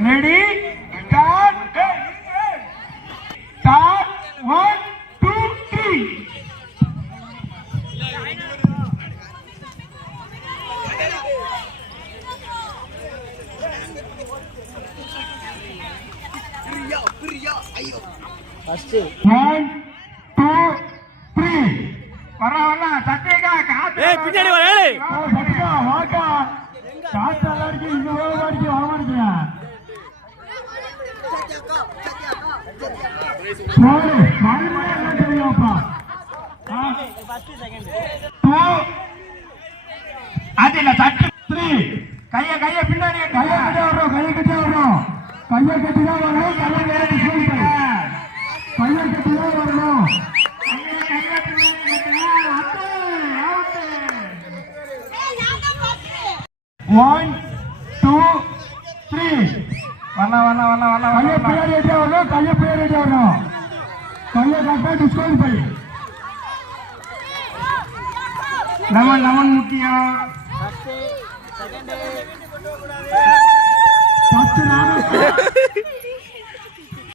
Ready start. Start 1 2 3. First 1 2 3. வரவா சத்தியகா காத்து. ஏய் பின்னாடி வா ஏய். சத்தியகா வாக்கா. காத்து எல்லாருக்கு இந்த ஓவருக்கு வர மாட்டீங்க. போடு மாறி மாறி எல்லாம் தெரியும்ப்பா. ஃபர்ஸ்ட் செகண்ட் 2 அதில சட்டு 3. கைய பின்னாடி கைய கட்டி வரணும். கைய கட்டி தான் வரணும். கைய கட்டி தான் வரணும். கைய கட்டி தான் வரணும். 1 2 3. வரலாம். கைய பின்னாடி ஏறியா வரணும். கைய கட்டா டிஸ்கவுண்ட் பண்ணி. லெமன் முக்கியம். ஃபர்ஸ்ட் செகண்ட் ஃபர்ஸ்ட் நாம